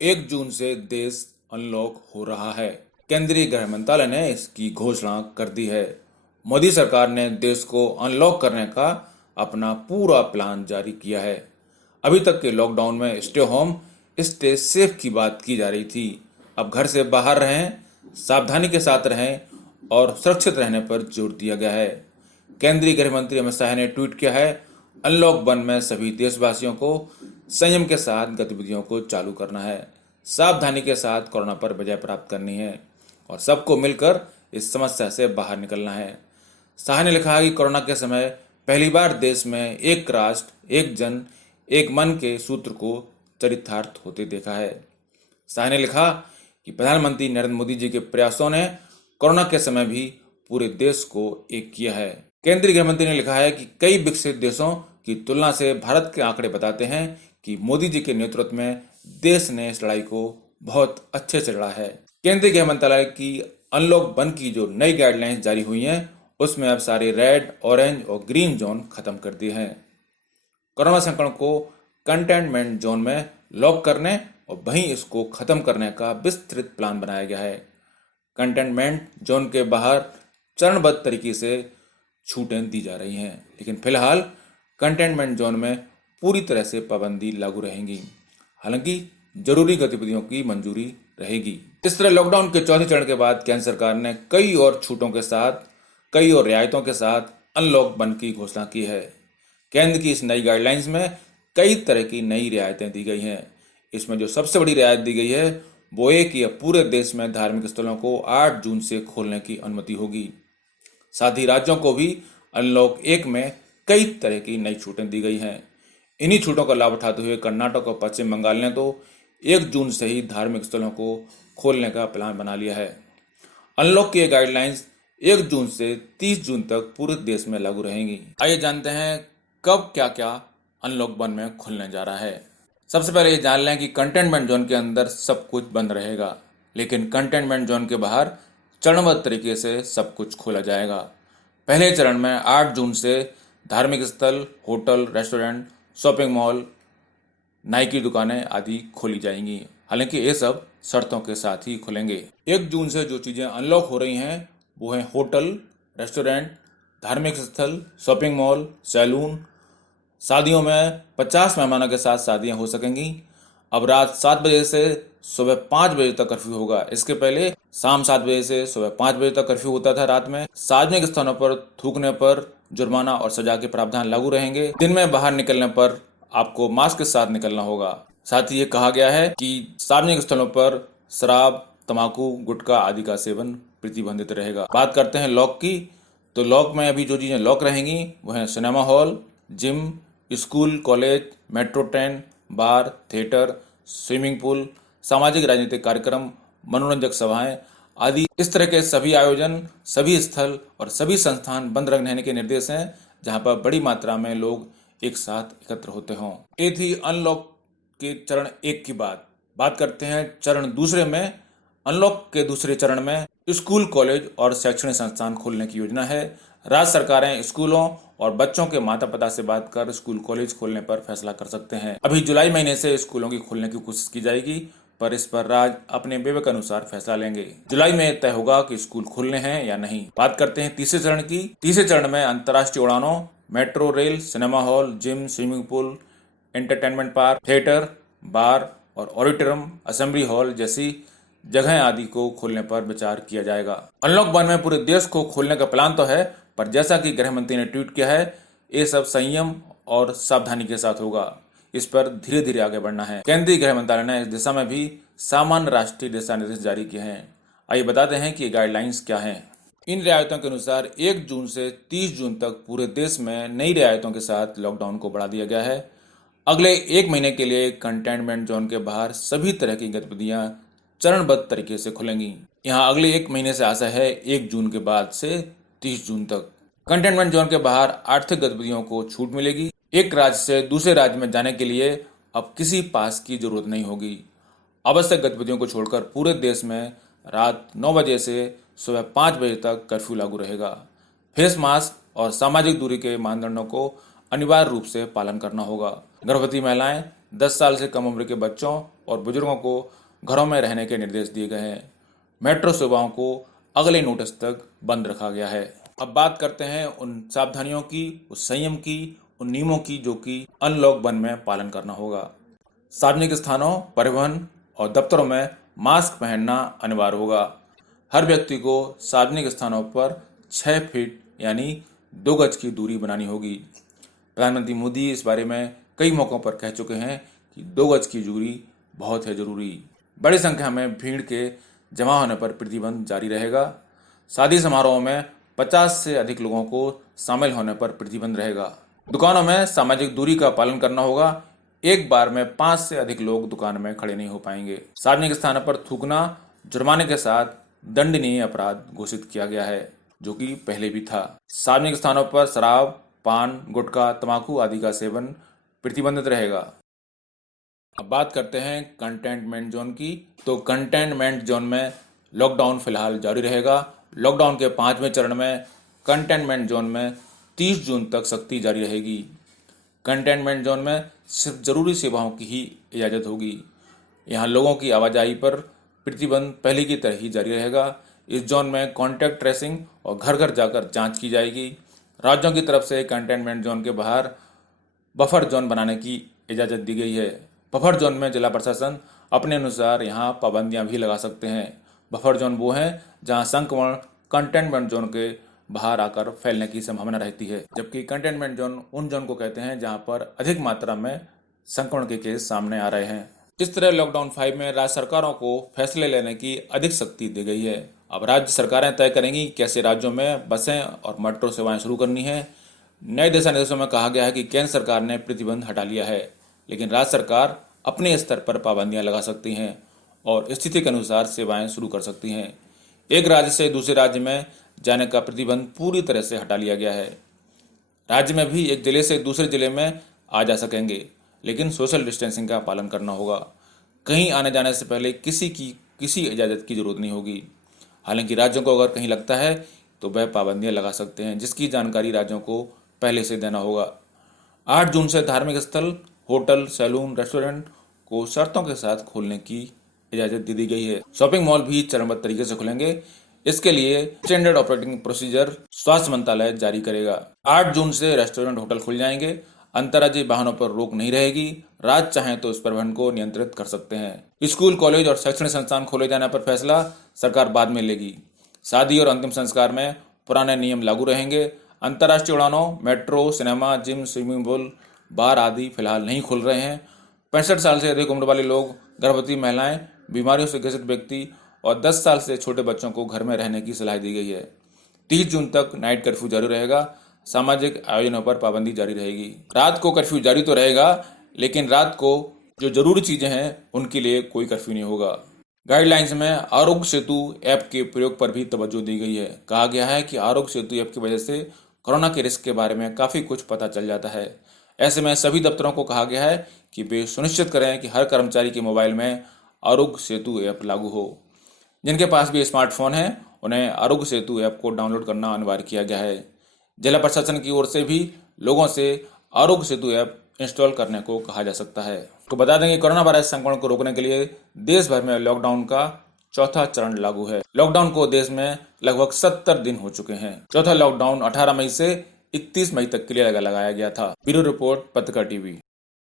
1 जून से देश अनलॉक हो रहा है। केंद्रीय गृह मंत्रालय ने इसकी घोषणा कर दी है। मोदी सरकार ने देश को अनलॉक करने का अपना पूरा प्लान जारी किया है। अभी तक के लॉकडाउन में स्टे होम, स्टे सेफ की बात की जा रही थी। अब घर से बाहर रहें, सावधानी के साथ रहें और सुरक्षित रहने पर जोर दिया गया है। केंद्रीय गृह मंत्री अमित शाह ने ट्वीट किया है, अनलॉक 1 में सभी देशवासियों को संयम के साथ गतिविधियों को चालू करना है, सावधानी के साथ कोरोना पर विजय प्राप्त करनी है और सबको मिलकर इस समस्या से बाहर निकलना है। शाह ने लिखा कि कोरोना के समय पहली बार देश में एक राष्ट्र, एक जन, एक मन के सूत्र को चरितार्थ होते देखा है। शाह ने लिखा कि प्रधानमंत्री नरेंद्र मोदी जी के प्रयासों ने कोरोना के समय भी पूरे देश को एक किया है। केंद्रीय गृह मंत्री ने लिखा है कि कई विकसित देशों की तुलना से भारत के आंकड़े बताते हैं कि मोदी जी के नेतृत्व में देश ने इस लड़ाई को बहुत अच्छे से लड़ा है। केंद्रीय गृह मंत्रालय की अनलॉक 1 की जो नई गाइडलाइंस जारी हुई हैं, उसमें अब सारे रेड, ऑरेंज और ग्रीन जोन खत्म कर दिए हैं। कोरोना संक्रमण को कंटेनमेंट जोन में लॉक करने और वहीं इसको खत्म करने का विस्तृत प्लान बनाया गया है। कंटेनमेंट जोन के बाहर चरणबद्ध तरीके से छूटें दी जा रही हैं, लेकिन फिलहाल कंटेनमेंट जोन में पूरी तरह से पाबंदी लागू रहेंगी। हालांकि जरूरी गतिविधियों की मंजूरी रहेगी। इस तरह लॉकडाउन के चौथे चरण के बाद केंद्र सरकार ने कई और छूटों के साथ, कई और रियायतों के साथ अनलॉक 1 की घोषणा की है। केंद्र की इस नई गाइडलाइंस में कई तरह की नई रियायतें दी गई हैं। इसमें जो सबसे बड़ी रियायत दी गई है वो ये कि अब पूरे देश में धार्मिक स्थलों को 8 जून से खोलने की अनुमति होगी। साथ ही राज्यों को भी अनलॉक 1 में कई तरह की नई छूटें दी गई हैं। इन्हीं छूटों का लाभ उठाते हुए कर्नाटक और पश्चिम बंगाल ने तो 1 जून से ही धार्मिक स्थलों को खोलने का प्लान बना लिया है। अनलॉक की गाइडलाइंस 1 जून से 30 जून तक पूरे देश में लागू रहेंगी। आइए जानते हैं कब क्या क्या अनलॉक 1 में खुलने जा रहा है। सबसे पहले ये जान लें कि कंटेनमेंट जोन के अंदर सब कुछ बंद रहेगा, लेकिन कंटेनमेंट जोन के बाहर चरणबद्ध तरीके से सब कुछ खोला जाएगा। पहले चरण में 8 जून से धार्मिक स्थल, होटल, रेस्टोरेंट, शॉपिंग मॉल, नाई की दुकानें आदि खोली जाएंगी। हालांकि ये सब शर्तों के साथ ही खुलेंगे। 1 जून से जो चीज़ें अनलॉक हो रही हैं वो हैं होटल, रेस्टोरेंट, धार्मिक स्थल, शॉपिंग मॉल, सैलून। शादियों में 50 मेहमानों के साथ शादियां हो सकेंगी। अब रात 7 बजे से सुबह 5 बजे तक कर्फ्यू होगा। इसके पहले शाम 7 बजे से सुबह 5 बजे तक कर्फ्यू होता था रात में। सार्वजनिक स्थानों पर थूकने पर जुर्माना और सजा के प्रावधान लागू रहेंगे। दिन में बाहर निकलने पर आपको मास्क के साथ निकलना होगा। साथ ही ये कहा गया है कि सार्वजनिक स्थलों पर शराब, तंबाकू, गुटखा आदि का सेवन प्रतिबंधित रहेगा। बात करते हैं लॉक की, तो लॉक में अभी जो चीजें लॉक रहेंगी वो है cinema hall, gym, school, college, metro train, bar, theatre, swimming pool, सामाजिक राजनीतिक कार्यक्रम, मनोरंजक सभाएं आदि। इस तरह के सभी आयोजन, सभी स्थल और सभी संस्थान बंद रहने के निर्देश हैं जहां पर बड़ी मात्रा में लोग एक साथ एकत्र होते हों। ये थी अनलॉक के चरण 1 की बात करते हैं चरण दूसरे में। अनलॉक के दूसरे चरण में स्कूल, कॉलेज और शैक्षणिक संस्थान खोलने की योजना है। राज्य सरकारें स्कूलों और बच्चों के माता पिता से बात कर स्कूल, कॉलेज खोलने पर फैसला कर सकते हैं। अभी जुलाई महीने से स्कूलों की खोलने की कोशिश की जाएगी, पर इस पर राज्य अपने विवेक अनुसार फैसला लेंगे। जुलाई में तय होगा कि स्कूल खोलने हैं या नहीं। बात करते हैं तीसरे चरण की। तीसरे चरण में अंतर्राष्ट्रीय उड़ानों, metro rail, cinema hall, gym, swimming pool, entertainment park, theatre, bar और ऑडिटोरियम, असेंबली हॉल जैसी जगह आदि को खोलने पर विचार किया जाएगा। अनलॉक 1 में पूरे देश को खोलने का प्लान तो है, पर जैसा कि गृह मंत्री ने ट्वीट किया है, ये सब संयम और सावधानी के साथ होगा। इस पर धीरे धीरे आगे बढ़ना है। केंद्रीय गृह मंत्रालय ने इस दिशा में भी सामान्य राष्ट्रीय दिशा निर्देश जारी किए हैं। आइए बताते हैं कि ये गाइडलाइंस क्या हैं। इन रियायतों के अनुसार 1 जून से 30 जून तक पूरे देश में नई रियायतों के साथ लॉकडाउन को बढ़ा दिया गया है। अगले 1 महीने के लिए कंटेनमेंट जोन के बाहर सभी तरह की गतिविधियां चरणबद्ध तरीके से खुलेंगी। यहाँ अगले 1 महीने से आशा है 1 जून के बाद से 30 जून तक। कंटेनमेंट जोन के बाहर आर्थिक गतिविधियों को छूट मिलेगी। एक राज्य से दूसरे राज्य में जाने के लिए अब किसी पास की जरूरत नहीं होगी। आवश्यक गतिविधियों को छोड़कर पूरे देश में रात 9 बजे से सुबह 5 बजे तक कर्फ्यू लागू रहेगा। फेस मास्क और सामाजिक दूरी के मानदंडों को अनिवार्य रूप से पालन करना होगा। गर्भवती महिलाएं, 10 साल से कम उम्र के बच्चों और बुजुर्गों को घरों में रहने के निर्देश दिए गए हैं। मेट्रो सेवाओं को अगले नोटिस तक बंद रखा गया है। अब बात करते हैं उन सावधानियों की, उस संयम की, उन नियमों की जो कि अनलॉक 1 में पालन करना होगा। सार्वजनिक स्थानों, परिवहन और दफ्तरों में मास्क पहनना अनिवार्य होगा। हर व्यक्ति को सार्वजनिक स्थानों पर 6 फीट यानी 2 गज की दूरी बनानी होगी। प्रधानमंत्री मोदी इस बारे में कई मौकों पर कह चुके हैं कि 2 गज की दूरी बहुत है जरूरी। बड़ी संख्या में भीड़ के जमा होने पर प्रतिबंध जारी रहेगा। शादी समारोह में 50 से अधिक लोगों को शामिल होने पर प्रतिबंध रहेगा। दुकानों में सामाजिक दूरी का पालन करना होगा। एक बार में 5 से अधिक लोग दुकान में खड़े नहीं हो पाएंगे। सार्वजनिक स्थानों पर थूकना जुर्माने के साथ दंडनीय अपराध घोषित किया गया है, जो कि पहले भी था। सार्वजनिक स्थानों पर शराब, पान, गुटखा, तंबाकू आदि का सेवन प्रतिबंधित रहेगा। अब बात करते हैं कंटेनमेंट जोन की। तो कंटेनमेंट जोन में लॉकडाउन फिलहाल जारी रहेगा। लॉकडाउन के 5वें चरण में कंटेनमेंट जोन में 30 जून तक सख्ती जारी रहेगी। कंटेनमेंट जोन में सिर्फ जरूरी सेवाओं की ही इजाज़त होगी। यहाँ लोगों की आवाजाही पर प्रतिबंध पहले की तरह ही जारी रहेगा। इस जोन में कॉन्टैक्ट ट्रेसिंग और घर घर जाकर जांच की जाएगी। राज्यों की तरफ से कंटेनमेंट जोन के बाहर बफर जोन बनाने की इजाज़त दी गई है। बफर जोन में जिला प्रशासन अपने अनुसार यहाँ पाबंदियाँ भी लगा सकते हैं। बफर जोन वो हैं जहाँ संक्रमण कंटेनमेंट जोन के बाहर आकर फैलने की संभावना रहती है, जबकि कंटेनमेंट जोन उन जोन को कहते हैं जहां पर अधिक मात्रा में संक्रमण के केस सामने आ रहे हैं। इस तरह लॉकडाउन 5 में राज्य सरकारों को फैसले लेने की अधिक शक्ति दी गई है। अब राज्य सरकारें तय करेंगी कैसे राज्यों में बसें और मेट्रो सेवाएं शुरू करनी है। नए दिशा निर्देशों में कहा गया है कि केंद्र सरकार ने प्रतिबंध हटा लिया है, लेकिन राज्य सरकार अपने स्तर पर पाबंदियां लगा सकती हैं और स्थिति के अनुसार सेवाएं शुरू कर सकती हैं। एक राज्य से दूसरे राज्य में जाने का प्रतिबंध पूरी तरह से हटा लिया गया है। राज्य में भी एक जिले से दूसरे जिले में आ जा सकेंगे, लेकिन सोशल डिस्टेंसिंग का पालन करना होगा। कहीं आने जाने से पहले किसी इजाज़त की जरूरत नहीं होगी। हालांकि राज्यों को अगर कहीं लगता है तो वह पाबंदियां लगा सकते हैं, जिसकी जानकारी राज्यों को पहले से देना होगा। 8 जून से धार्मिक स्थल, होटल, सैलून, रेस्टोरेंट को शर्तों के साथ खोलने की इजाज़त दी गई है। शॉपिंग मॉल भी चरणबद्ध तरीके से खुलेंगे। इसके लिए स्टैंडर्ड ऑपरेटिंग प्रोसीजर स्वास्थ्य मंत्रालय जारी करेगा। 8 जून से रेस्टोरेंट, होटल खुल जाएंगे। अंतर्राज्यीय वाहनों पर रोक नहीं रहेगी। राज्य चाहें तो इस परिवहन को नियंत्रित कर सकते हैं। स्कूल, कॉलेज और शैक्षणिक संस्थान खोले जाने पर फैसला सरकार बाद में लेगी। शादी और अंतिम संस्कार में पुराने नियम लागू रहेंगे। अंतर्राष्ट्रीय उड़ानों, metro, cinema, gym, swimming pool, bar आदि फिलहाल नहीं खुल रहे हैं। 65 साल से अधिक उम्र वाले लोग, गर्भवती महिलाएं, बीमारियों से ग्रसित व्यक्ति और 10 साल से छोटे बच्चों को घर में रहने की सलाह दी गई है। 30 जून तक नाइट कर्फ्यू जारी रहेगा। सामाजिक आयोजनों पर पाबंदी जारी रहेगी। रात को कर्फ्यू जारी तो रहेगा, लेकिन रात को जो जरूरी चीजें हैं उनके लिए कोई कर्फ्यू नहीं होगा। गाइडलाइंस में आरोग्य सेतु ऐप के प्रयोग पर भी तवज्जो दी गई है। कहा गया है कि आरोग्य सेतु ऐप की वजह से कोरोना के रिस्क के बारे में काफी कुछ पता चल जाता है। ऐसे में सभी दफ्तरों को कहा गया है कि वे सुनिश्चित करें कि हर कर्मचारी के मोबाइल में आरोग्य सेतु ऐप लागू हो। जिनके पास भी स्मार्टफोन है उन्हें आरोग्य सेतु ऐप को डाउनलोड करना अनिवार्य किया गया है। जिला प्रशासन की ओर से भी लोगों से आरोग्य सेतु ऐप इंस्टॉल करने को कहा जा सकता है। तो बता दें कि कोरोना वायरस संक्रमण को रोकने के लिए देश भर में लॉकडाउन का चौथा चरण लागू है। लॉकडाउन को देश में लगभग 70 दिन हो चुके हैं। चौथा लॉकडाउन 18 मई से 31 मई तक के लिए लगाया गया था। ब्यूरो रिपोर्ट, पत्रकार टीवी।